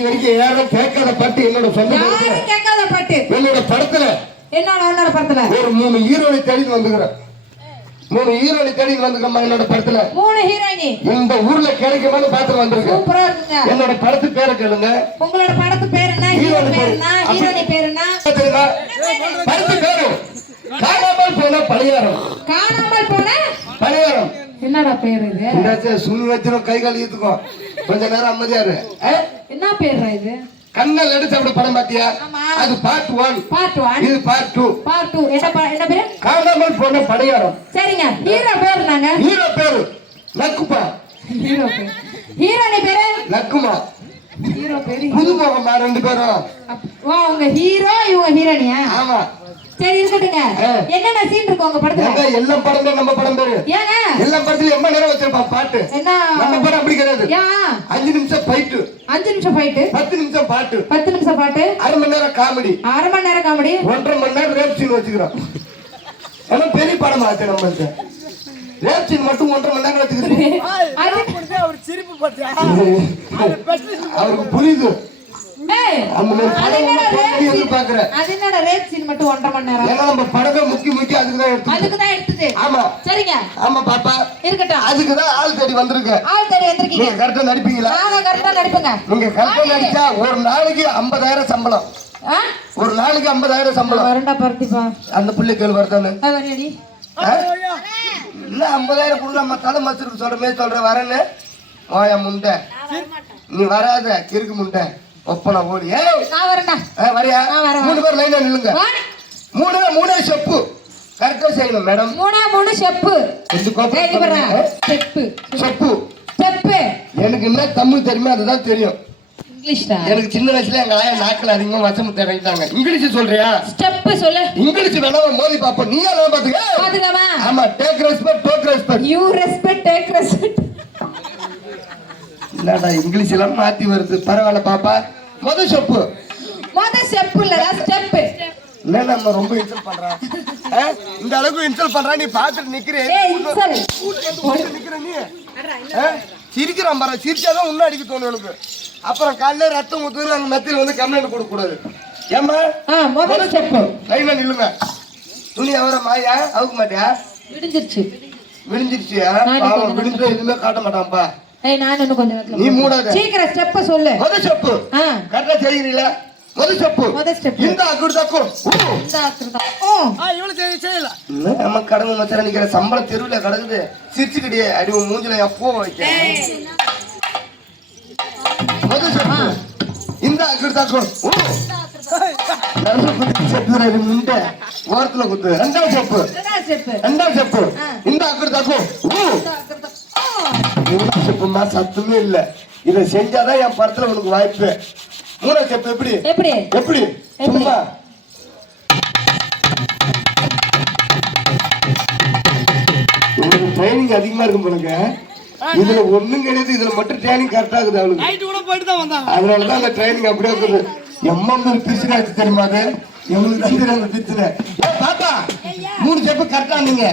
இது வரைக்கும் யாரும் கேட்காத பாட்டு என்னோட சொந்த கேட்காத பாட்டு என்னோட படத்துல என்னோட படத்துல ஒரு 3 ஹீரோனை தேடி வந்துக்கிறேன். 3 ஹீரோனை தேடி வந்துக்கிறோம். என்னோட படத்துல 3 ஹீரோயினி இந்த ஊர்ல கிடைக்குமான்னு பாத்து வந்திருக்கேன். சூப்பரா இருக்குங்க. என்னோட படத்து பேரை கேளுங்க. உங்களோட படத்து பேர் என்ன? ஹீரோயின் பேர் என்ன? ஹீரோயினி பேர் என்ன? தெரியுமா? படத்து பேரு காணாமல் போன பணியாரம். காணாமல் போன பணியாரம். என்னடா பேர் இது? இந்தாச்சே சுண்ணி வச்சிரும் கை கால் ஈத்துக்கும். கொஞ்ச நேரம் அமைதியாரு. என்ன பேர்ரா இது? கண்ணல் எடுத்து அப்படி படம் பாத்தியா? அது பார்ட் 1. இது பார்ட் 2. என்ன பேரு? காணாமல் போன பணியாரம். சரிங்க. ஹீரோ பேர் என்னங்க? ஹீரோ பேரு நக்குப்பா. ஹீரோ பேர். ஹீரோயினி பேரு நக்குமா. ஹீரோ பேரு புதுமுகமா 2 பேரும். வா உங்க ஹீரோ இவங்க ஹீரோனியா? ஆமா. சரி இருக்கட்டுங்க. என்னென்ன சீன் இருக்கு உங்க படத்துல? எல்லா படமே நம்ம படம் பேரு. ஏங்க எல்லா படத்துலயும் எம்மா நேரம் வச்சிருப்பா பாட்டு. என்ன நம்ம படம் அப்படி கிடையாது. 5 நிமிஷம் ஃபைட். 5 நிமிஷம் ஃபைட். 10 நிமிஷம் பாட்டு. 10 நிமிஷம் பாட்டு. 1/2 மணி நேரம் காமெடி. 1/2 மணி நேரம் காமெடி. 1.5 மணி நேரம் ரேப் சீன் வச்சுக்கிறோம். ஏன்னா பெரிய படம் ஆச்சு நம்மளுக்கு. ரேப் சீன் மட்டும் 1.5 மணி நேரம் வச்சுக்கிறோம். அவர் சிரிப்பு பத்தியா? அவருக்கு புரியுது. அது என்னடா ரேப் சீன் மட்டும் 1.5 மணி நேரம்? ஏன்னா நம்ம படமே முக்கிய அதுக்கு தான் எடுத்தது. ஆமா சரிங்க. ஆமா பாப்பா இருக்கட்டும். அதுக்கு தான் ஆள் தேடி வந்திருக்க. ஆள் தேடி வந்திருக்கீங்க. நீங்க கரெக்ட்டா நடிப்பீங்களா? நான் கரெக்ட்டா நடிப்பேங்க. நீங்க கரெக்ட்டா நடிச்சா ஒரு நாளைக்கு 50,000 சம்பளம். ஒரு நாளைக்கு 50,000 சம்பளம். வரண்டா பர்த்திப்பா. அந்த புள்ளை கேள் வரதானே? வரேடி. இல்ல 50,000 குள்ள நம்ம தலை மச்சிருக்கு சொல்றமே சொல்ற வரேன்னு. ஓயா முண்டை. நீ வராத கிறுக்கு முண்டை. ஒப்பன ஓடி. நான் வரேன்டா. வரியா? 3 பேர் லைனா நில்லுங்க. 3 ஸ்டெப் கரெக்ட்டா செய்யணும் மேடம். 3 ஸ்டெப். இந்த கோப்பை ஸ்டெப். எனக்கு என்ன தமிழ் தெரியுமா அதுதான் தெரியும். இங்கிலீஷ்டா? எனக்கு சின்ன வயசுல எங்க ஆயா நாக்குல அதிகமா வசம் தேடிட்டாங்க. இங்கிலீஷ் சொல்றியா? ஸ்டெப் சொல்லு. இங்கிலீஷ் வேணா மோதி பாப்போம். நீ எல்லாம் பாத்துக்க. பாத்துக்கமா? ஆமா take respect Doak respect. You respect take respect. இல்லடா இங்கிலீஷ் எல்லாம் மாத்தி வருது. பரவாயில்ல பாப்பா. முதல் ஸ்டெப் இல்லடா ஸ்டெப். என்ன நம்ம ரொம்ப இன்சல்ட் பண்றா? இந்த அளவுக்கு இன்சல்ட் பண்றா நீ பாத்துட்டு நிக்கிறே. நிக்கிற நீ சிரிக்கிறான் பாரு. சிரிச்சாதான் உன்ன அடிக்க தோணும் எனக்கு. அப்புறம் காலையில ரத்தம் ஊத்துன்னு அங்க மத்தியில வந்து கம்ப்ளைண்ட் கொடுக்க கூடாது. ஏமா முதல் ஸ்டெப் லைனா நில்லுங்க. துணி அவர மாயா அவுக்க மாட்டியா? விடிஞ்சிருச்சு. பாவம் விடிஞ்சா எதுவுமே காட்ட மாட்டான்ப்பா. நான் இன்னும் கொஞ்சம் நேரத்துல நீ மூடாத. சீக்கிரம் ஸ்டெப் சொல்லு. முதல் ஸ்டெப் கரெக்ட்டா செய்றீங்களா? முதல் ஸ்டெப் இந்த அக்குர்தாக்கு இந்த அக்குர்தா. இவளே செய்யல. நம்ம கடமை மச்சர நிக்கிற சம்பள தெருவுல கிடக்குது. சிரிச்சுக்கிட்டே அடி உன் மூஞ்சில எப்போ வைக்க. முதல் ஸ்டெப் இந்த அக்குர்தாக்கு முண்டை ஓரத்துல குத்து. ரெண்டாவது ஸ்டெப் இந்த அக்குர்தாக்கு சும்மா சத்துமே இல்ல. இதை செஞ்சாதான் என் படத்துல உனக்கு வாய்ப்பு. 3 ஸ்டெப் எப்படி சும்மா உங்களுக்கு ட்ரைனிங் அதிகமா இருக்கும் போலுங்க. இதுல ஒண்ணும் கிடையாது. இதுல மட்டும் ட்ரைனிங் கரெக்டா இருக்குது அவளுக்கு. அதனாலதான் அந்த ட்ரைனிங் அப்படியே இருக்குது. எம்ம பிரச்சனை ஆச்சு தெரியுமா? அது எங்களுக்கு தந்துடுற பிரச்சனை. பாப்பா 3 ஸ்டெப் கரெக்டா நீங்க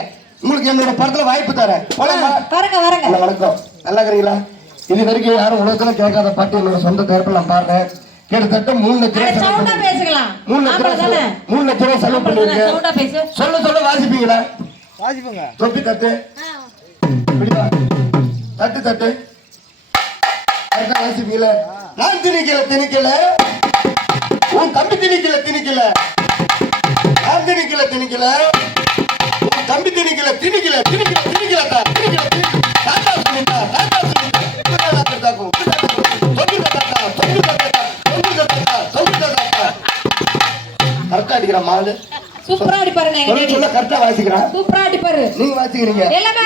உங்களுக்கு என்னோட படத்துல வாய்ப்பு தரேன். வணக்கம். நல்லா இருக்கிறீங்களா? இது வரைக்கும் யாரும் உலகத்துல கேட்காத பாட்டு என்னோட சொந்த தரப்புல நான் பாடுறேன். கிட்டத்தட்ட 3 லட்சம் செலவு பண்ணிருக்கேன். சொல்ல வாசிப்பீங்களா? வாசிப்பீங்க. தொப்பி தட்டு தட்டு வாசிப்பீங்களா? நான் திணிக்கல உன் தம்பி திணிக்கல நான் திணிக்கல தம்பி திணிக்கல கரெக்டா அடிக்கிற மாலு. சூப்பரா அடிப்பாரு. கரெக்டா வாசிக்கிறான். சூப்பரா அடிப்பாரு. நீங்க வாசிக்கிறீங்க. எல்லாமே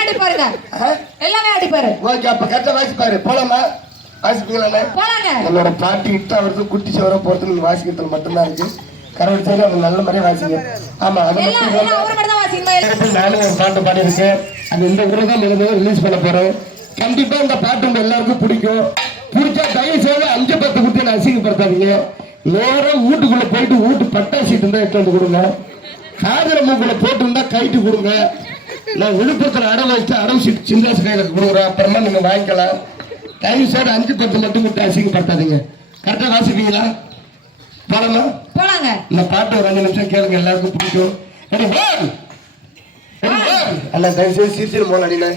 அடிப்பாரு. ஓகே அப்ப கரெக்டா வாசிப்பாரு. போலாமா? வாசிப்பீங்களா? என்னோட பாட்டு இட்டு அவருக்கு குட்டி சவர போறதுக்கு நீங்க வாசிக்கிறதுல மட்டும்தான் இருக்கு. கரெக்ட் சரி அவங்க நல்ல மாதிரியே வாசிங்க. ஆமா அது நானும் ஒரு பாட்டு பாடியிருக்கேன். அது இந்த ஊரை தான் ரிலீஸ் பண்ண போறேன். கண்டிப்பா இந்த பாட்டு உங்க எல்லாருக்கும் பிடிக்கும். பிடிச்சா தயவு செய்து 5-10 குட்டி நான் அசிங்கப்படுத்தாதீங்க. நேரம் வீட்டுக்குள்ள போயிட்டு வீட்டு பட்டாசு இருந்தா எடுத்து வந்து கொடுங்க. காதல மூக்குள்ள போட்டு இருந்தா கைட்டு கொடுங்க. நான் விழுப்புரத்துல அடவு வச்சுட்டு அடவு சீட்டு சிந்தாசு கையில கொடுக்குறேன். அப்புறமா நீங்க வாங்கிக்கலாம். தயவு செய்து 5-10 மட்டும் விட்டு அசிங்கப்படுத்தாதீங்க. கரெக்டா வாசிப்பீங்களா? போலாமா? போலாங்க. இந்த பாட்டு ஒரு 5 நிமிஷம் கேளுங்க, எல்லாருக்கும் பிடிக்கும். Ready one. அல்ல தயவு செய்து சிரிச்சிரு போல அடினா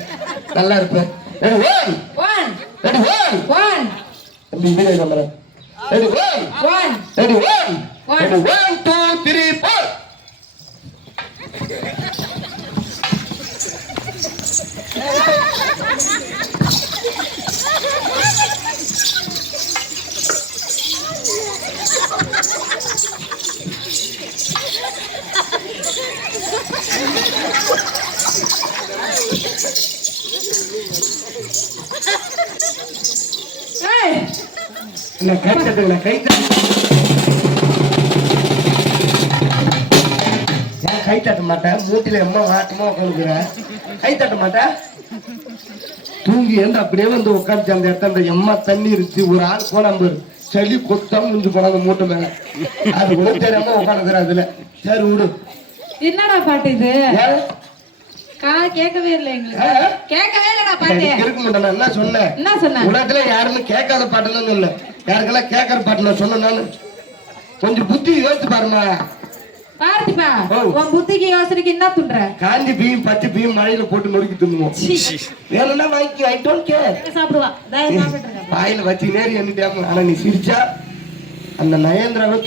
நல்லா இருப்பேன். Ready one. One. Ready one. One. அப்படி இதே number. Ready one. One. Ready one. Ready 1 2 3 4. ஏய், நான் கை தட்டுங்க, கை தட்டு. ஏன் கை தட்ட மாட்டேன்? மூட்டில எம்மா வாட்டமா உட்காந்துக்கிறேன். கை தட்ட மாட்டேன். தூங்கி எழுந்து அப்படியே வந்து உட்காந்து அந்த இடத்துல அந்த எம்மா தண்ணி இருந்துச்சு. ஒரு ஆள் கோணாம்பு சளி கொத்தாம இருந்து போனாங்க மூட்டை மேல. அது கூட தெரியாம உட்காந்துக்கிறேன் அதுல. சரி விடு. என்னடா பாட்டு இது? ஏன்? கேட்கவே இல்லை எங்களுக்கு. கேட்கவே இல்லடா பாட்டு. இருக்க மாட்டேன். என்ன சொன்னேன்? என்ன சொன்ன? உலகத்துல யாருமே கேட்காத பாட்டுன்னு சொன்னேன். யாருக்கெல்லாம் கேட்கற பாட்டு நான் சொன்னேன். நானு கொஞ்சம் புத்தி யோசிச்சு பாருமா. பார்த்திபா, உன் புத்திக்கு யோசனைக்கு என்ன துண்ற? காஞ்சி பீயும் பச்சை பீயும் மழையில போட்டு நொறுக்கி தின்னுவோம். வேணும்னா வாங்கி ஐ டோன்ட் கேர். சாப்பிடுவா. தயவு சாப்பிட்டுருங்க. வாயில வச்சு நேரி எண்ணிட்டாம. ஆனா நீ சிரிச்சா அந்த நயேந்திராவை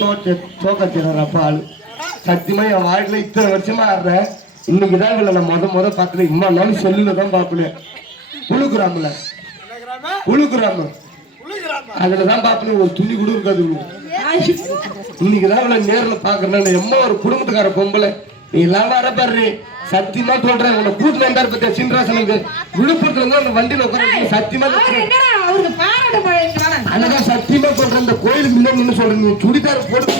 தோக்கச்சிடற அப்ப ஆளு. சத்தியமா என் வாழ்க்கையில இத்தனை வருஷமா ஆடுறேன். இன்னைக்குதான் இவளை நான் முத பார்த்தேன். இம்மா நாளும் செல்லுல தான் பாப்பேன். புழுக்குறாமல புழுக்குறாம அதுலதான் பாப்பேன். ஒரு துணி கூட இருக்காது. இன்னைக்குதான் இவளை நேர்ல பாக்குறேன். எம்மா ஒரு குடும்பத்துக்கார பொம்பளை நீ எல்லாம் வர பாரு. சத்தியமா சொல்றேன். உன்னை கூட்டு வந்தாரு பத்தியா சின்ராசனுக்கு விழுப்புரத்துல இருந்து அந்த வண்டியில உட்கார சத்தியமா பாராட்டு மழை. அழகா சத்தியமா சொல்றேன். இந்த கோயிலுக்கு முன்னாடி நின்று சொல்றேன். நீ சுடிதார் போட்டு